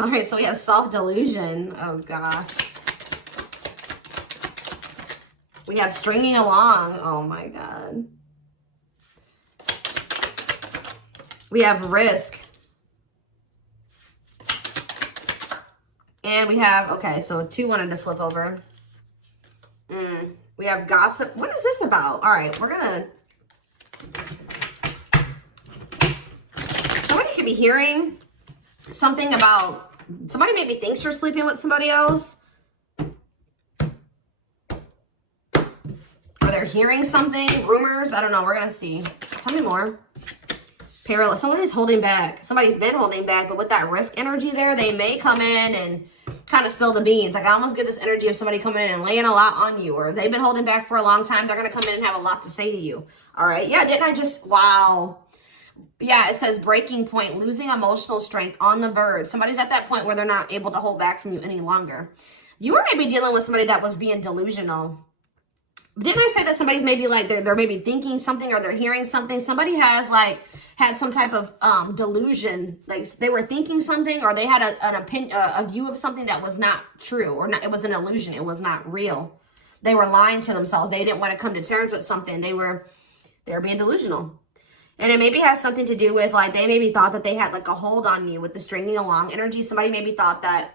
All right, so we have self-delusion. Oh, gosh. We have stringing along. Oh, my God. We have risk. And we have, okay, so 2 wanted to flip over. We have gossip. What is this about? All right, we're going to... Somebody could be hearing something about... Somebody maybe thinks you're sleeping with somebody else. Or they're hearing something. Rumors. I don't know. We're going to see. Tell me more. Parallel. Somebody's holding back. Somebody's been holding back. But with that risk energy there, they may come in and kind of spill the beans. Like, I almost get this energy of somebody coming in and laying a lot on you. Or if they've been holding back for a long time, they're going to come in and have a lot to say to you. All right. Yeah, didn't I just... Wow. Yeah, it says breaking point, losing emotional strength, on the verge. Somebody's at that point where they're not able to hold back from you any longer. You were maybe dealing with somebody that was being delusional. Didn't I say that somebody's maybe like, they're maybe thinking something or they're hearing something? Somebody has like had some type of delusion. Like they were thinking something or they had an opinion, a view of something that was not true or not, it was an illusion. It was not real. They were lying to themselves. They didn't want to come to terms with something. They were being delusional. And it maybe has something to do with, like, they maybe thought that they had, like, a hold on you with the stringing along energy. Somebody maybe thought that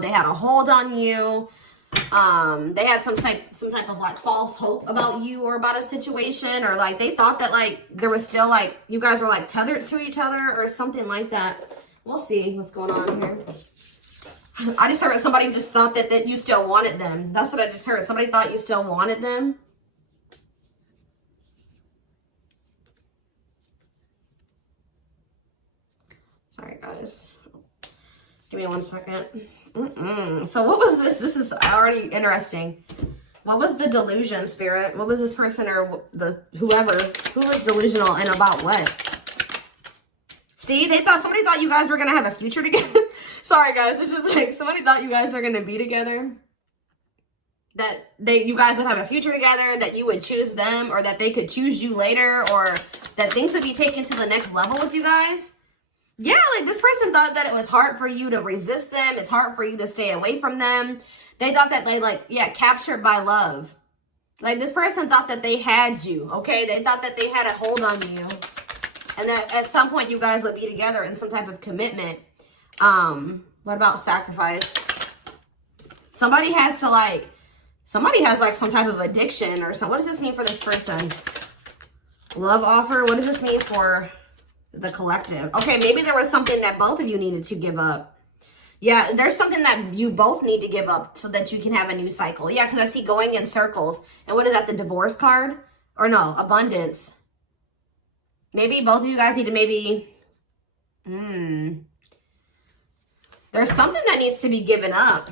they had a hold on you. They had some type of, like, false hope about you or about a situation. Or, like, they thought that, like, there was still, like, you guys were, like, tethered to each other or something like that. We'll see what's going on here. I just heard somebody just thought that you still wanted them. That's what I just heard. Somebody thought you still wanted them. Sorry, guys. Give me 1 second. So what was this? This is already interesting. What was the delusion, Spirit? What was this person or whoever? Who was delusional and about what? See, somebody thought you guys were going to have a future together. Sorry, guys. It's just like somebody thought you guys were going to be together. That you guys would have a future together, that you would choose them, or that they could choose you later, or that things would be taken to the next level with you guys. Yeah, like this person thought that it was hard for you to resist them. It's hard for you to stay away from them. They thought that they captured by love. Like this person thought that they had you, okay? They thought that they had a hold on you. And that at some point you guys would be together in some type of commitment. What about sacrifice? Somebody has like some type of addiction or something. What does this mean for this person? Love offer. What does this mean for the collective? Okay, maybe there was something that both of you needed to give up. Yeah, there's something that you both need to give up so that you can have a new cycle. Yeah, because I see going in circles. And what is that, the divorce card? Or no, abundance. Maybe both of you guys need to maybe... There's something that needs to be given up.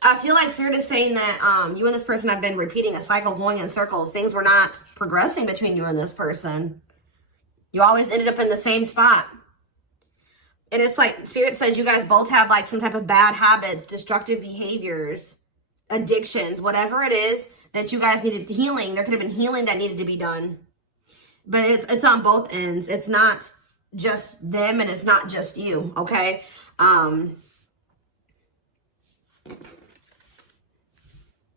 I feel like Spirit is saying that you and this person have been repeating a cycle, going in circles. Things were not progressing between you and this person. You always ended up in the same spot. And it's like Spirit says you guys both have like some type of bad habits, destructive behaviors, addictions, whatever it is that you guys needed healing. There could have been healing that needed to be done. But it's on both ends. It's not just them and it's not just you, okay?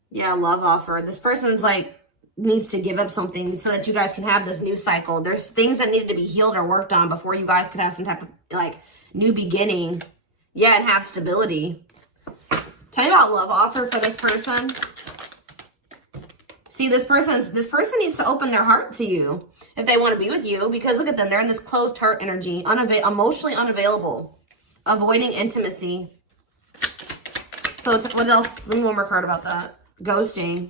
Yeah, love offer. This person's like needs to give up something so that you guys can have this new cycle. There's things that needed to be healed or worked on before you guys could have some type of like new beginning. Yeah, and have stability. Tell me about love offer for this person. See, this person needs to open their heart to you if they want to be with you, because look at them. They're in this closed heart energy, emotionally unavailable, avoiding intimacy. So what else? Give me one more card about that. Ghosting.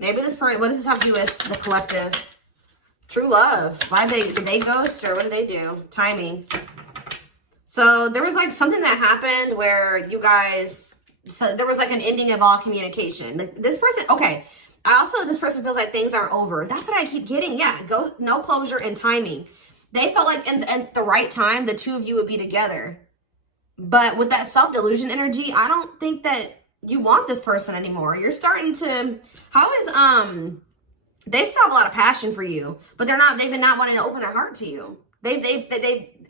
Maybe this person, what does this have to do with the collective? True love. Did they ghost or what did they do? Timing. So there was like something that happened where you guys, so there was like an ending of all communication. Like this person, okay. This person feels like things aren't over. That's what I keep getting. Yeah, no closure and timing. They felt like at the right time, the two of you would be together. But with that self-delusion energy, I don't think that you want this person anymore. You're starting to, they still have a lot of passion for you, but they've been not wanting to open their heart to you. They've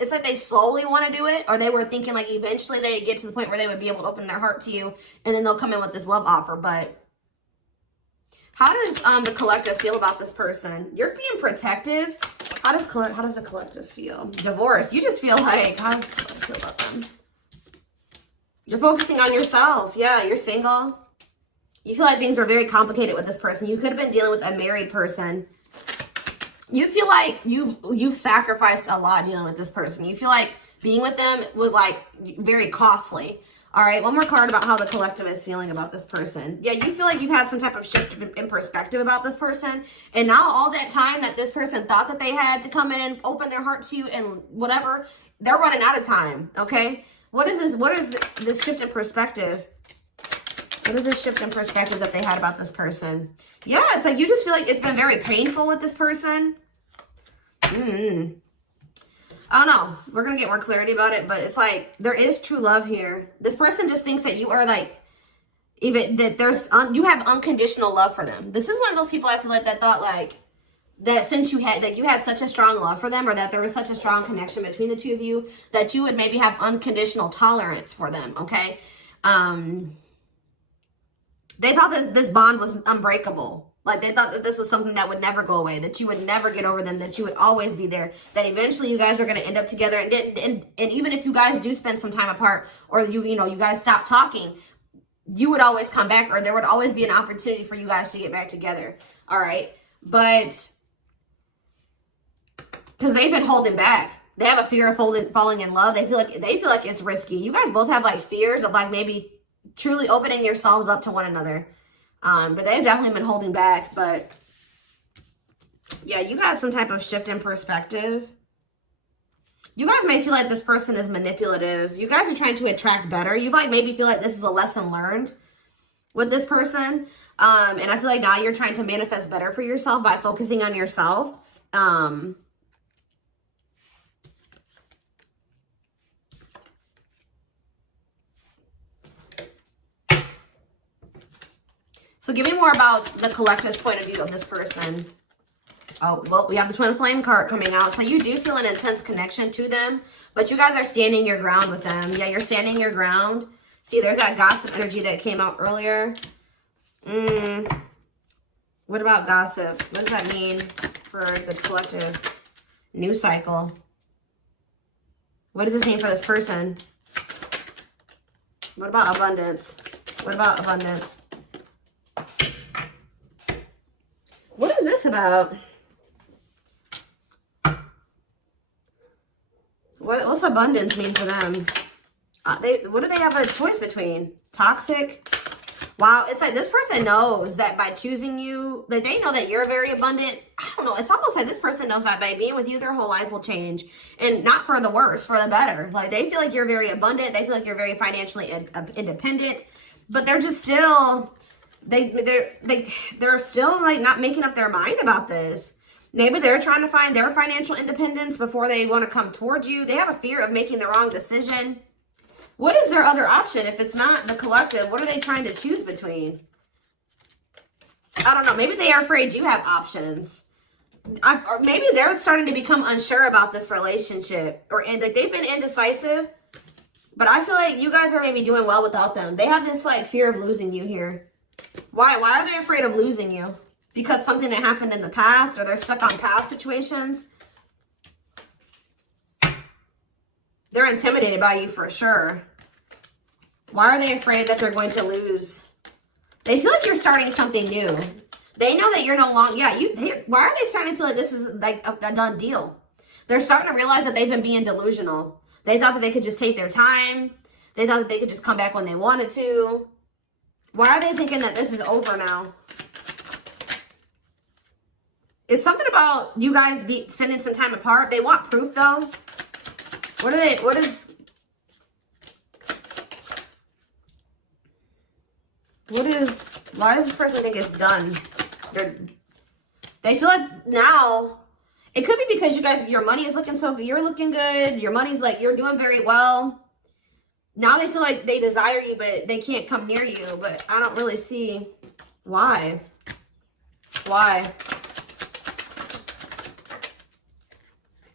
it's like they slowly want to do it, or they were thinking like eventually they get to the point where they would be able to open their heart to you, and then they'll come in with this love offer. But how does the collective feel about this person? You're being protective. How does the collective feel? Divorce. You just feel like, how does the collective feel about them? You're focusing on yourself. Yeah, you're single. You feel like things are very complicated with this person. You could have been dealing with a married person. You feel like you've sacrificed a lot dealing with this person. You feel like being with them was like very costly. All right, one more card about how the collective is feeling about this person. Yeah, you feel like you've had some type of shift in perspective about this person. And now all that time that this person thought that they had to come in and open their heart to you and whatever, they're running out of time, okay? What is this? What is this shift in perspective? What is this shift in perspective that they had about this person? Yeah, it's like you just feel like it's been very painful with this person. I don't know. We're going to get more clarity about it, but it's like there is true love here. This person just thinks that you are like, even that you have unconditional love for them. This is one of those people I feel like that thought like, that since you had such a strong love for them, or that there was such a strong connection between the two of you, that you would maybe have unconditional tolerance for them, okay? They thought that this bond was unbreakable. Like, they thought that this was something that would never go away, that you would never get over them, that you would always be there, that eventually you guys are going to end up together. And even if you guys do spend some time apart, or you guys stop talking, you would always come back, or there would always be an opportunity for you guys to get back together. All right. But because they've been holding back. They have a fear of falling in love. They feel like it's risky. You guys both have like fears of like maybe truly opening yourselves up to one another. But they've definitely been holding back. But yeah, you've had some type of shift in perspective. You guys may feel like this person is manipulative. You guys are trying to attract better. You might maybe feel like this is a lesson learned with this person. And I feel like now you're trying to manifest better for yourself by focusing on yourself. So give me more about the collective's point of view of this person. Oh, well, we have the Twin Flame card coming out. So you do feel an intense connection to them, but you guys are standing your ground with them. Yeah, you're standing your ground. See, there's that gossip energy that came out earlier. What about gossip? What does that mean for the collective? News cycle. What does this mean for this person? What about abundance? What about abundance? What is this about? What's abundance mean for them? What do they have a choice between? Toxic? Wow, it's like this person knows that by choosing you, that they know that you're very abundant. I don't know. It's almost like this person knows that by being with you, their whole life will change. And not for the worse, for the better. Like, they feel like you're very abundant. They feel like you're very financially independent. But they're just still, they're still like not making up their mind about this. Maybe they're trying to find their financial independence before they want to come towards you. They have a fear of making the wrong decision. What is their other option if it's not the collective? What are they trying to choose between? I don't know. Maybe they are afraid you have options. Or maybe they're starting to become unsure about this relationship. And like they've been indecisive. But I feel like you guys are maybe doing well without them. They have this like fear of losing you here. Why? Why are they afraid of losing you? Because something that happened in the past, or they're stuck on past situations? They're intimidated by you for sure. Why are they afraid that they're going to lose? They feel like you're starting something new. They know that you're no longer, why are they starting to feel like this is like a done deal? They're starting to realize that they've been being delusional. They thought that they could just take their time. They thought that they could just come back when they wanted to. Why are they thinking that this is over now? It's something about you guys spending some time apart. They want proof though. Why does this person think it's done? They feel like now, it could be because you guys, your money is looking so good. You're looking good. Your money's like, you're doing very well. Now they feel like they desire you, but they can't come near you. But I don't really see why. Why?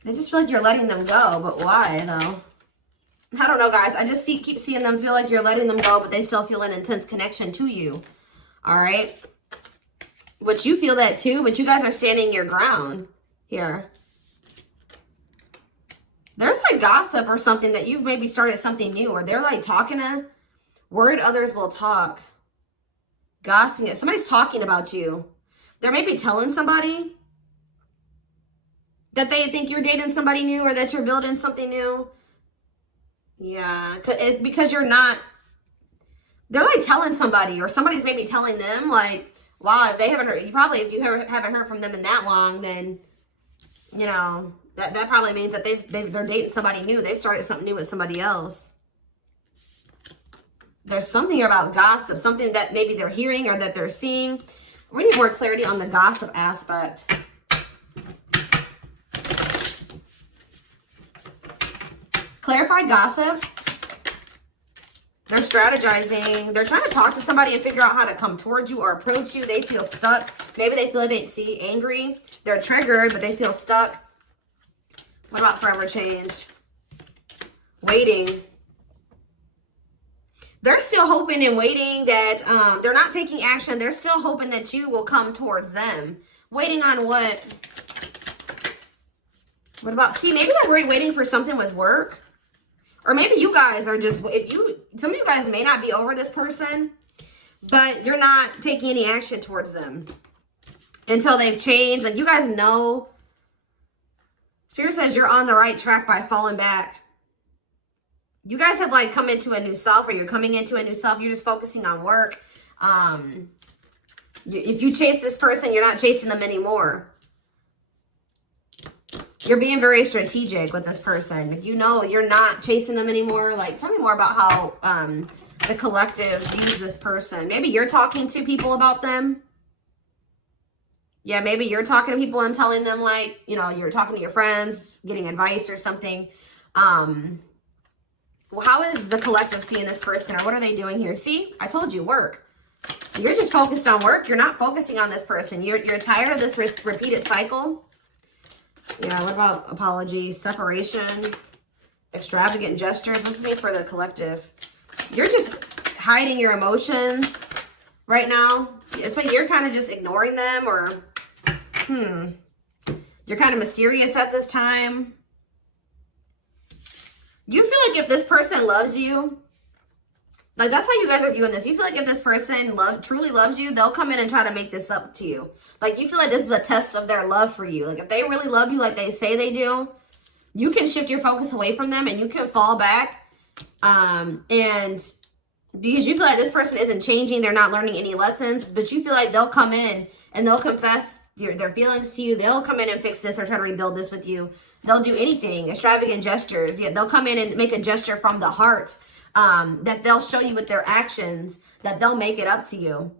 They just feel like you're letting them go, but why though? I don't know, guys. I just keep seeing them feel like you're letting them go, but they still feel an intense connection to you. All right? But you feel that too, but you guys are standing your ground here. There's like gossip or something that you've maybe started something new, or they're like talking to, word others will talk. Gossiping. Somebody's talking about you. They're maybe telling somebody that they think you're dating somebody new or that you're building something new. Yeah, because you're not, they're like telling somebody, or somebody's maybe telling them like, wow, if they haven't heard, if you haven't heard from them in that long, then, you know, that probably means that they're dating somebody new. They started something new with somebody else. There's something here about gossip, something that maybe they're hearing or that they're seeing. We need more clarity on the gossip aspect. Clarify gossip. They're strategizing. They're trying to talk to somebody and figure out how to come towards you or approach you. They feel stuck. Maybe they feel like they see angry. They're triggered, but they feel stuck. What about forever change? Waiting. They're still hoping and waiting that they're not taking action. They're still hoping that you will come towards them. Waiting on what? What about, see, maybe they're waiting for something with work. Or maybe you guys are just, some of you guys may not be over this person, but you're not taking any action towards them until they've changed. Like, you guys know, Spirit says you're on the right track by falling back. You guys have like come into a new self, or you're coming into a new self. You're just focusing on work. If you chase this person, you're not chasing them anymore. You're being very strategic with this person. You know, you're not chasing them anymore. Like, tell me more about how the collective views this person. Maybe you're talking to people about them. Yeah, maybe you're talking to people and telling them, like, you know, you're talking to your friends, getting advice or something. Well, how is the collective seeing this person, or what are they doing here? See, I told you, work. You're just focused on work. You're not focusing on this person. You're tired of this repeated cycle. Yeah, what about apologies, separation, extravagant gestures? What's this mean for the collective? You're just hiding your emotions right now. It's like you're kind of just ignoring them, or you're kind of mysterious at this time. You feel like if this person loves you, like, that's how you guys are viewing this. You feel like if this person truly loves you, they'll come in and try to make this up to you. Like, you feel like this is a test of their love for you. Like, if they really love you like they say they do, you can shift your focus away from them and you can fall back. And because you feel like this person isn't changing, they're not learning any lessons, but you feel like they'll come in and they'll confess their feelings to you. They'll come in and fix this or try to rebuild this with you. They'll do anything, extravagant gestures. Yeah, they'll come in and make a gesture from the heart. That they'll show you with their actions, that they'll make it up to you.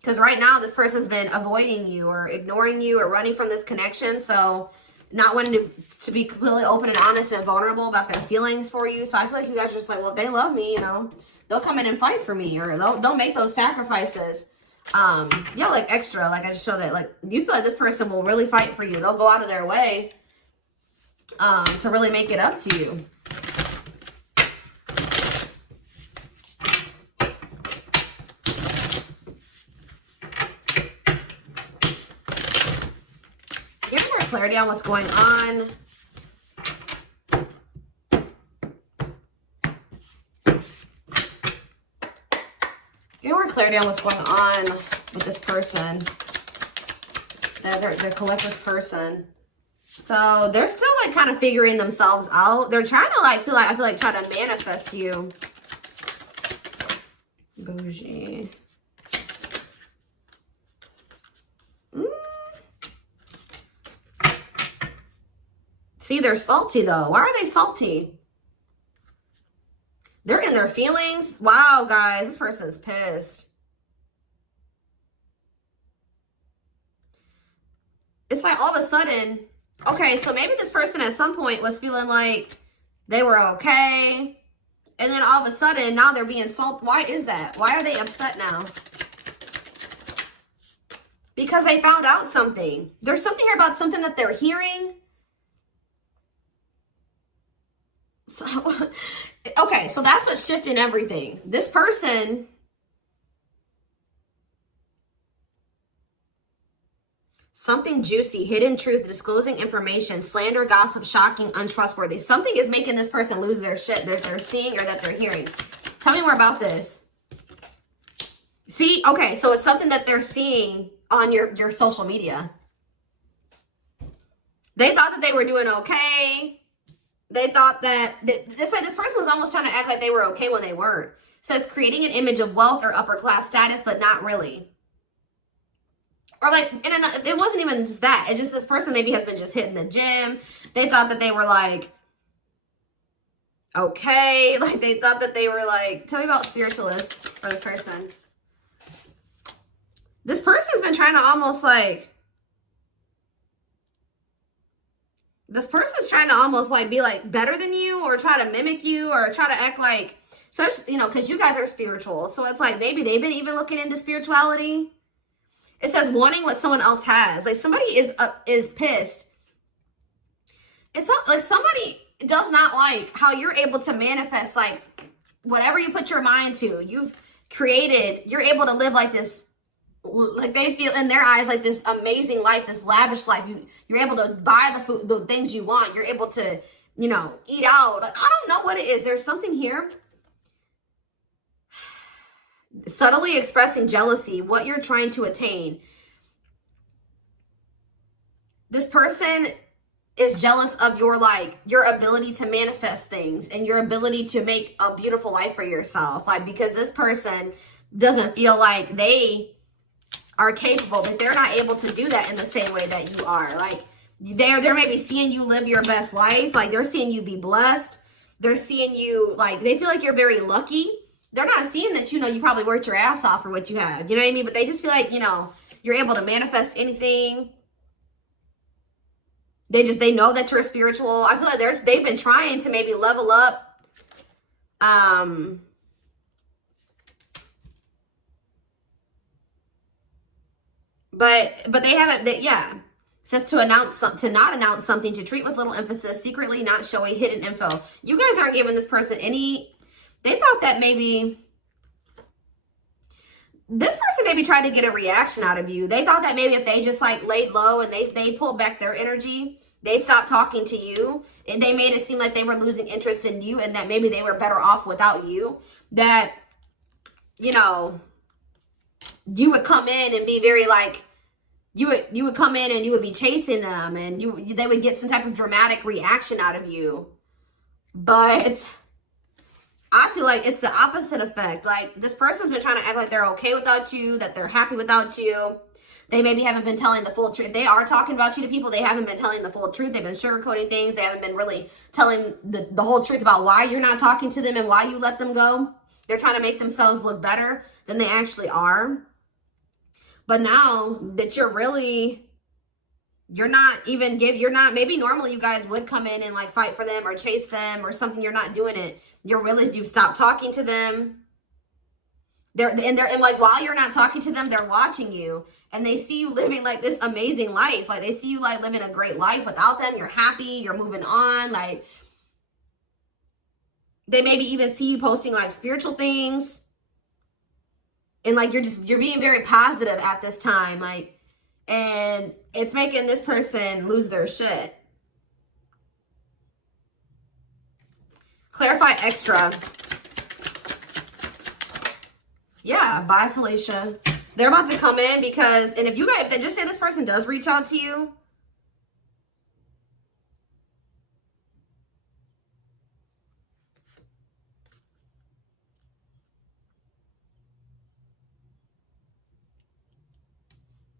Because right now, this person's been avoiding you or ignoring you or running from this connection. So not wanting to be completely open and honest and vulnerable about their feelings for you. So I feel like you guys are just like, well, if they love me, you know, they'll come in and fight for me, or they'll make those sacrifices. Yeah, like extra. Like, I just show that, like, you feel like this person will really fight for you. They'll go out of their way to really make it up to you. Give more clarity on what's going on. Give more clarity on what's going on with this person. Their collective person. So they're still like kind of figuring themselves out. They're trying to like I feel like try to manifest you. Bougie. See, they're salty though. Why are they salty? They're in their feelings. Wow, guys, this person's pissed. It's like all of a sudden, okay, so maybe this person at some point was feeling like they were okay. And then all of a sudden, now they're being salty. Why is that? Why are they upset now? Because they found out something. There's something here about something that they're hearing. So, okay, so that's what's shifting everything. This person, something juicy, hidden truth, disclosing information, slander, gossip, shocking, untrustworthy. Something is making this person lose their shit that they're seeing or that they're hearing. Tell me more about this. See, okay, so it's something that they're seeing on your social media. They thought that they were doing okay. They thought that, this person was almost trying to act like they were okay when they weren't. It says creating an image of wealth or upper class status, but not really. Or like, it wasn't even just that. It just, this person maybe has been just hitting the gym. They thought that they were like, okay. Like they thought that they were like, tell me about spiritualists for this person. This person's been trying to almost like, this person's trying to almost like be like better than you or try to mimic you or try to act like, you know, because you guys are spiritual. So it's like maybe they've been even looking into spirituality. It says wanting what someone else has. Like somebody is pissed. It's not like somebody does not like how you're able to manifest like whatever you put your mind to. You've created, you're able to live like this. Like they feel in their eyes like this amazing life, this lavish life. You're able to buy the food, the things you want. You're able to, you know, eat out. Like, I don't know what it is. There's something here. Subtly expressing jealousy, what you're trying to attain. This person is jealous of your your ability to manifest things and your ability to make a beautiful life for yourself. Like because this person doesn't feel like they are capable, but they're not able to do that in the same way that you are. Like they're maybe seeing you live your best life. Like they're seeing you be blessed. They're seeing you like, they feel like you're very lucky. They're not seeing that, you know, you probably worked your ass off for what you have. You know what I mean? But they just feel like, you know, you're able to manifest anything. They know that you're spiritual. I feel like they've been trying to maybe level up. But they haven't, yeah. It says to not announce something, to treat with little emphasis, secretly not showing hidden info. You guys aren't giving this person any, they thought that maybe, this person maybe tried to get a reaction out of you. They thought that maybe if they just like laid low and they pulled back their energy, they stopped talking to you and they made it seem like they were losing interest in you and that maybe they were better off without you. That, you know, you would come in and be very like, you would come in and you would be chasing them and they would get some type of dramatic reaction out of you. But I feel like it's the opposite effect. Like this person's been trying to act like they're okay without you, that they're happy without you. They maybe haven't been telling the full truth. They are talking about you to people. They haven't been telling the full truth. They've been sugarcoating things. They haven't been really telling the whole truth about why you're not talking to them and why you let them go. They're trying to make themselves look better than they actually are. But now that you're not, maybe normally you guys would come in and like fight for them or chase them or something. You're not doing it. You've stopped talking to them. And like while you're not talking to them, they're watching you and they see you living like this amazing life. Like they see you like living a great life without them. You're happy, you're moving on. Like they maybe even see you posting like spiritual things. And like you're being very positive at this time. Like, and it's making this person lose their shit. Clarify extra. Yeah, bye, Felicia. They're about to come in because, and if they just say this person does reach out to you,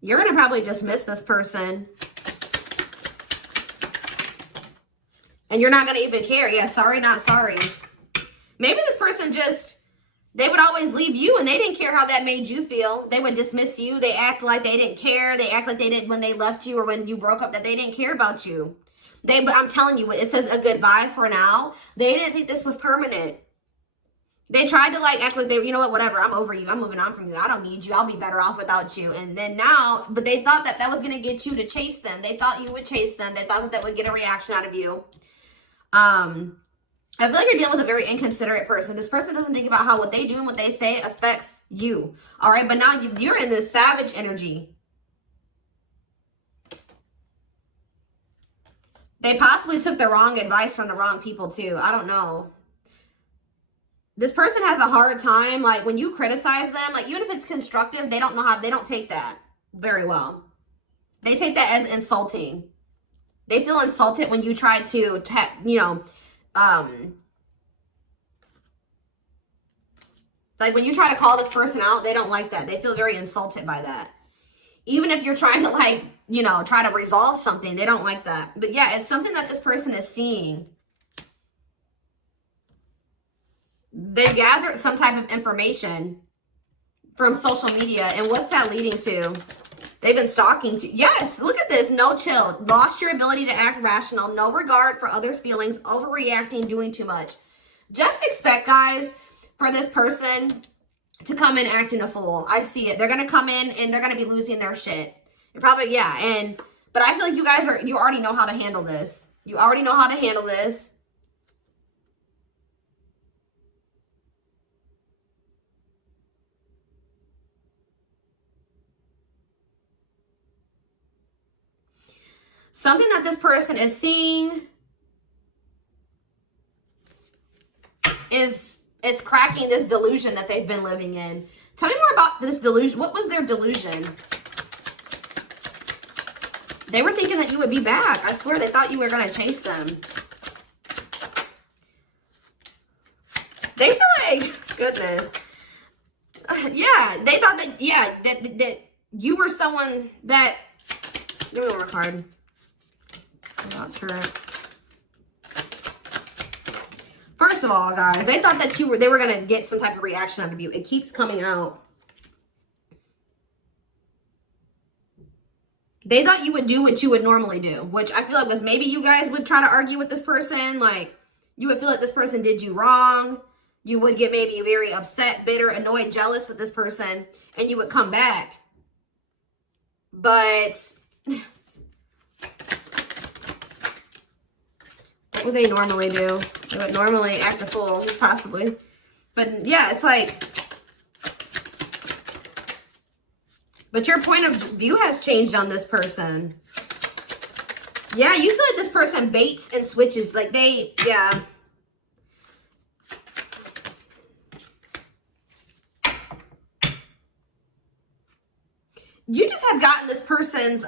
you're going to probably dismiss this person. And you're not going to even care. Yeah, sorry, not sorry. Maybe this person they would always leave you and they didn't care how that made you feel. They would dismiss you. They act like they didn't care. They act like they didn't when they left you or when you broke up, that they didn't care about you. But I'm telling you, it says a goodbye for now. They didn't think this was permanent. They tried to like act like you know what, whatever, I'm over you. I'm moving on from you. I don't need you. I'll be better off without you. And then now, but they thought that was going to get you to chase them. They thought you would chase them. They thought that would get a reaction out of you. I feel like you're dealing with a very inconsiderate person. This person doesn't think about how what they do and what they say affects you. All right, but now you're in this savage energy. They possibly took the wrong advice from the wrong people too. I don't know. This person has a hard time, like when you criticize them, like even if it's constructive, they don't know how, they don't take that very well. They take that as insulting. They feel insulted when you try to, you know, like when you try to call this person out, they don't like that. They feel very insulted by that. Even if you're trying to, like, you know, try to resolve something, they don't like that. But yeah, it's something that this person is seeing. They've gathered some type of information from social media. And what's that leading to? They've been stalking to. Yes, look at this. No chill. Lost your ability to act rational. No regard for others' feelings. Overreacting. Doing too much. Just expect, guys, for this person to come in acting a fool. I see it. They're going to come in and they're going to be losing their shit. You're probably, yeah. But I feel like you guys you already know how to handle this. You already know how to handle this. Something that this person is seeing is cracking this delusion that they've been living in. Tell me more about this delusion. What was their delusion? They were thinking that you would be back. I swear they thought you were going to chase them. They feel like, goodness. Yeah, they thought that, yeah, that you were someone that, give me one more card. I'm not sure. First of all, guys, they thought that they were going to get some type of reaction out of you. It keeps coming out. They thought you would do what you would normally do, which I feel like was maybe you guys would try to argue with this person. Like, you would feel like this person did you wrong. You would get maybe very upset, bitter, annoyed, jealous with this person, and you would come back. But what would they normally do? They would normally act a fool, possibly. But yeah, it's like, but your point of view has changed on this person. Yeah, you feel like this person baits and switches. Like yeah. You just have gotten this person's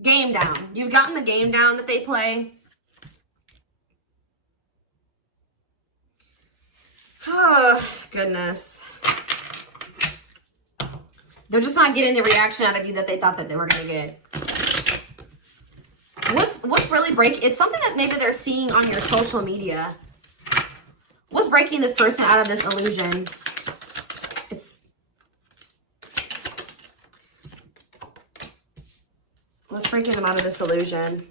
game down. You've gotten the game down that they play. Oh, goodness. They're just not getting the reaction out of you that they thought that they were going to get. What's really breaking? It's something that maybe they're seeing on your social media. What's breaking this person out of this illusion? What's breaking them out of this illusion?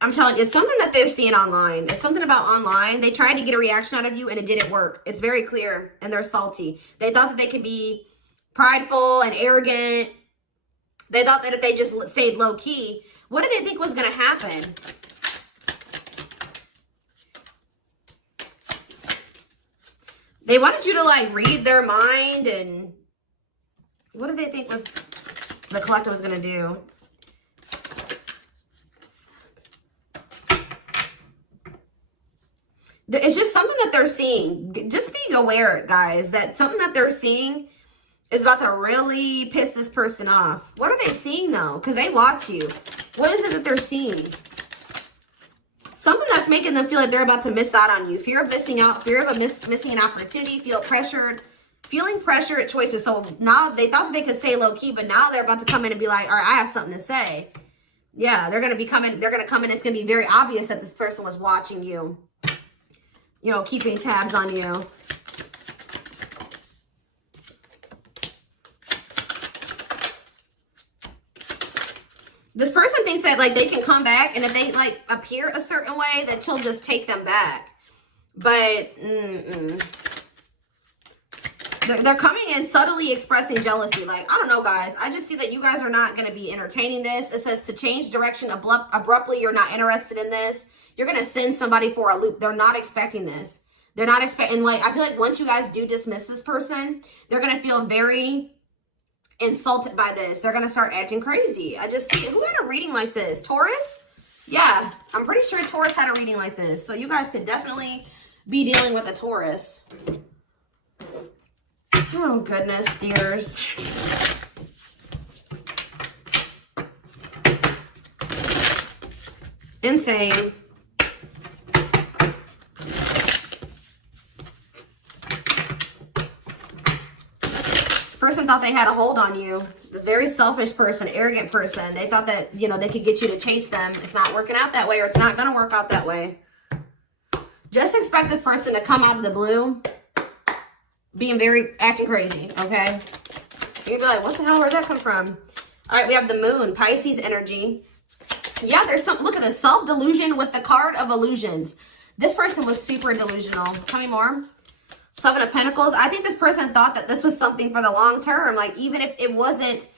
I'm telling you, it's something that they've seen online. It's something about online. They tried to get a reaction out of you and it didn't work. It's very clear and they're salty. They thought that they could be prideful and arrogant. They thought that if they just stayed low key, what did they think was going to happen? They wanted you to like read their mind, and what did they think was the collector was going to do? It's just something that they're seeing. Just being aware, guys, that something that they're seeing is about to really piss this person off. What are they seeing, though? Because they watch you. What is it that they're seeing? Something that's making them feel like they're about to miss out on you. Fear of missing out. Fear of missing an opportunity. Feeling pressure at choices. So now they thought that they could stay low key, but now they're about to come in and be like, all right, I have something to say. Yeah, they're going to be coming. They're going to come in. It's going to be very obvious that this person was watching you. You know, keeping tabs on you. This person thinks that, like, they can come back, and if they, like, appear a certain way, that she'll just take them back. But, They're coming in subtly expressing jealousy. Like, I don't know, guys. I just see that you guys are not going to be entertaining this. It says to change direction abruptly. You're not interested in this. You're going to send somebody for a loop. They're not expecting this. They're not expecting, like, I feel like once you guys do dismiss this person, they're going to feel very insulted by this. They're going to start acting crazy. I just see, who had a reading like this? Taurus? Yeah, I'm pretty sure Taurus had a reading like this. So you guys could definitely be dealing with a Taurus. Oh, goodness, dears. Insane. This person thought they had a hold on you. This very selfish person, arrogant person. They thought that, you know, they could get you to chase them. It's not working out that way, or it's not going to work out that way. Just expect this person to come out of the blue being acting crazy, okay? You'd be like, what the hell, where'd that come from? All right, we have the moon, Pisces energy. Yeah, there's some, look at this, self-delusion with the card of illusions. This person was super delusional. Tell me more. Seven of Pentacles. I think this person thought that this was something for the long term. Like, even if it wasn't,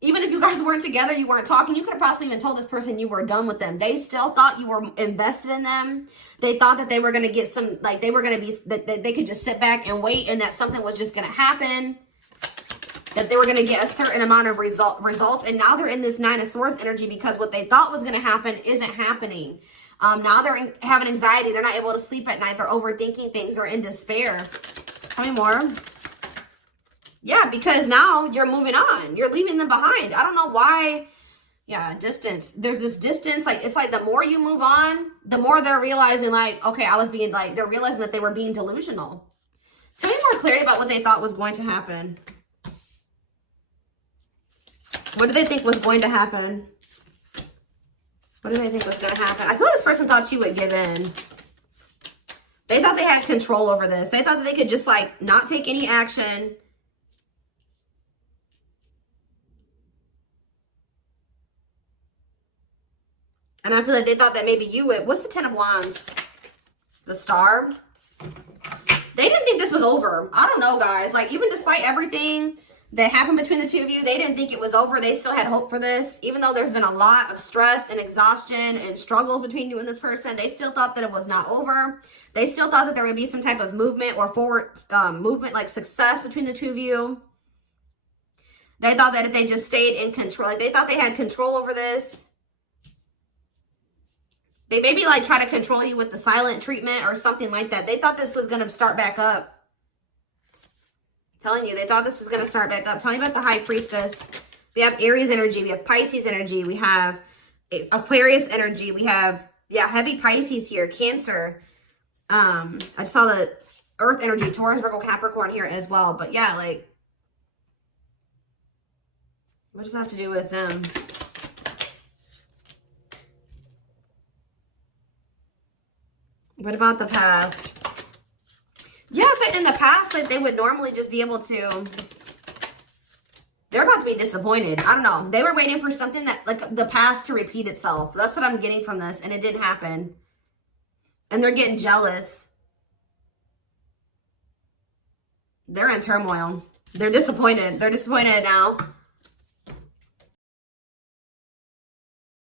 even if you guys weren't together, you weren't talking, you could have possibly even told this person you were done with them. They still thought you were invested in them. They thought that they were going to get some, like, they were going to be, that they could just sit back and wait, and that something was just going to happen. That they were going to get a certain amount of results. And now they're in this Nine of Swords energy because what they thought was going to happen isn't happening. Now they're having anxiety. They're not able to sleep at night. They're overthinking things. They're in despair. Tell me more. Yeah, because now you're moving on. You're leaving them behind. I don't know why. Yeah, distance. There's this distance. Like, it's like the more you move on, the more they're realizing, like, okay, I was being, like, they're realizing that they were being delusional. Tell me more clarity about what they thought was going to happen. What do they think was going to happen? What do they think was going to happen? I feel like this person thought you would give in. They thought they had control over this. They thought that they could just, like, not take any action. And I feel like they thought that maybe you would. What's the Ten of Wands? The Star? They didn't think this was over. I don't know, guys. Like, even despite everything that happened between the two of you, they didn't think it was over. They still had hope for this. Even though there's been a lot of stress and exhaustion and struggles between you and this person, they still thought that it was not over. They still thought that there would be some type of movement or forward movement, like success between the two of you. They thought that if they just stayed in control, like they thought they had control over this. They maybe like try to control you with the silent treatment or something like that. They thought this was going to start back up. Telling you, they thought this was going to start back up. Tell me about the High Priestess. We have Aries energy. We have Pisces energy. We have Aquarius energy. We have, yeah, heavy Pisces here. Cancer. I just saw the Earth energy. Taurus, Virgo, Capricorn here as well. But yeah, like, what does that have to do with them? What about the past? Yes, in the past, like, they would normally just be able to, they're about to be disappointed. I don't know. They were waiting for something that, like, the past to repeat itself. That's what I'm getting from this, and it didn't happen. And they're getting jealous. They're in turmoil. They're disappointed. They're disappointed now.